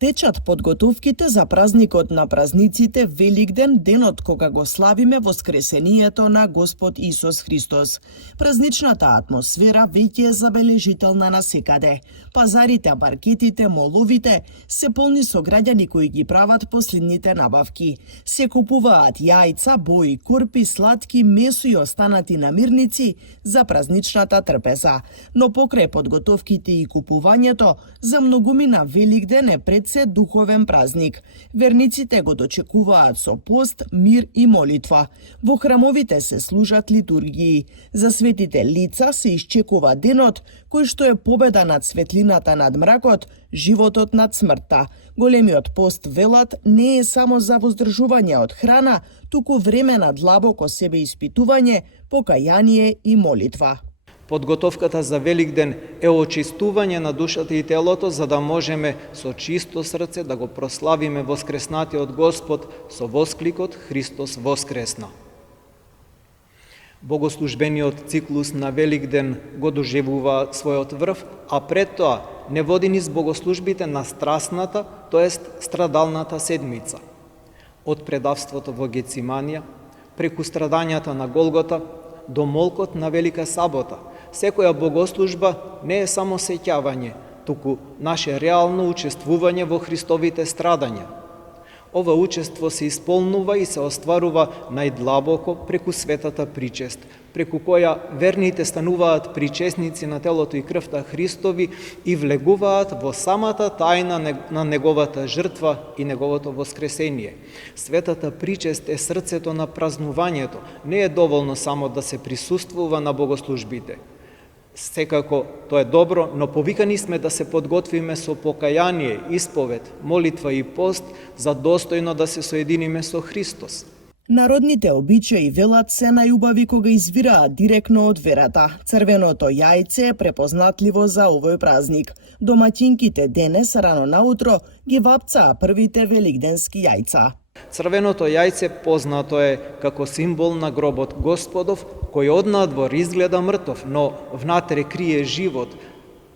Течат подготовките за празникот на празниците Великден, денот кога го славиме воскресението на Господ Исус Христос. Празничната атмосфера веќе е забележителна насекаде. Пазарите, маркетите, моловите се полни со граѓани кои ги прават последните набавки. Се купуваат јајца, бои, курпи, сладки, месо и останати намирници за празничната трпеза. Но покрај подготовките и купувањето, за многумина Великден е пред се духовен празник. Верниците го дочекуваат со пост, мир и молитва. Во храмовите се служат литургии. За светите лица се исчекува денот кој што е победа над светлината над мракот, животот над смртта. Големиот пост, велат, не е само за воздржување од храна, туку време на длабоко себе испитување, покаяние и молитва. Подготовката за Великден е очистување на душата и телото, за да можеме со чисто срце да го прославиме воскреснатиот Господ со воскликот Христос воскресна. Богослужбениот циклус на Великден го доживува својот врв, а пред тоа не води низ богослужбите на страстната, тоест страдалната седмица. Од предавството во Гециманија, преку страдањата на Голгота, до молкот на Велика Сабота, секоја богослужба не е само сеќавање, туку наше реално учествување во Христовите страдања. Ова учество се исполнува и се остварува најдлабоко преку светата причест, преку која верните стануваат причесници на телото и крвта Христови и влегуваат во самата тајна на неговата жртва и неговото воскресение. Светата причест е срцето на празнувањето. Не е доволно само да се присуствува на богослужбите. Секако тоа е добро, но повикани сме да се подготвиме со покаяние, исповед, молитва и пост за достојно да се соединиме со Христос. Народните обичаи, велат, се најубави кога извираат директно од верата. Црвеното јајце е препознатливо за овој празник. Домаќинките денес рано наутро ги вапцаа првите великденски јајца. Црвеното јајце познато е како символ на гробот Господов, кој однадвор изгледа мртов, но внатре крие живот.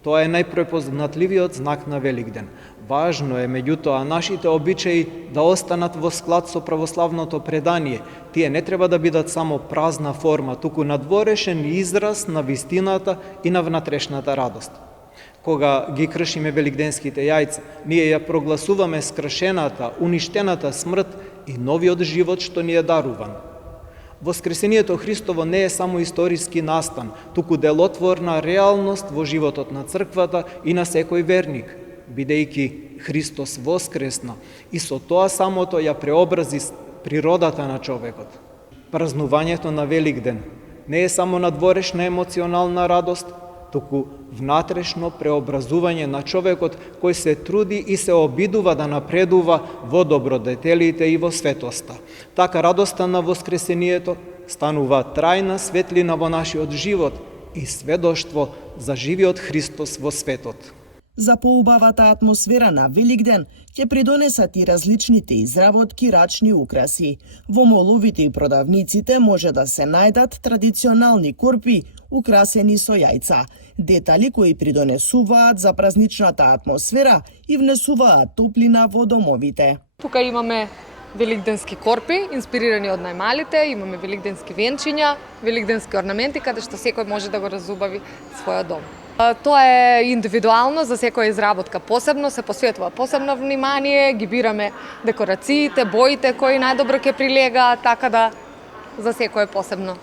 Тоа е најпрепознатливиот знак на Великден. Важно е, меѓутоа, нашите обичаи да останат во склад со православното предание. Тие не треба да бидат само празна форма, туку надворешен израз на вистината и на внатрешната радост. Кога ги кршиме великденските јајца, ние ја прогласуваме скршената, уништената смрт и новиот живот што ни е даруван. Воскресението Христово не е само историски настан, туку делотворна реалност во животот на црквата и на секој верник, бидејќи Христос воскресна и со тоа самото ја преобрази природата на човекот. Празнувањето на Великден не е само надворешна емоционална радост, туку внатрешно преобразување на човекот кој се труди и се обидува да напредува во добродетелите и во светоста. Така радоста на воскресението станува трајна светлина во нашиот живот и сведоштво за живиот Христос во светот. За поубавата атмосфера на Великден ќе придонесат и различните изработки рачни украси. Во моловите и продавниците може да се најдат традиционални корпи украсени со јајца, детали кои придонесуваат за празничната атмосфера и внесуваат топлина во домовите. Тука имаме великденски корпи, инспирирани од најмалите, имаме великденски венчиња, великденски орнаменти, каде што секој може да го разубави својот дом. Тоа е индивидуално, за секоја изработка посебно, се посветува посебно внимание, ги бираме декорациите, боите кои најдобро ќе прилегаат, така да за секој посебно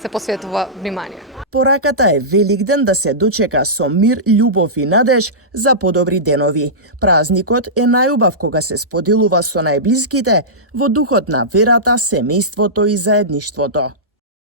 се посветува внимание. Пораката е Великден да се дочека со мир, љубов и надеж за подобри денови. Празникот е најубав кога се споделува со најблиските во духот на верата, семејството и заедништвото.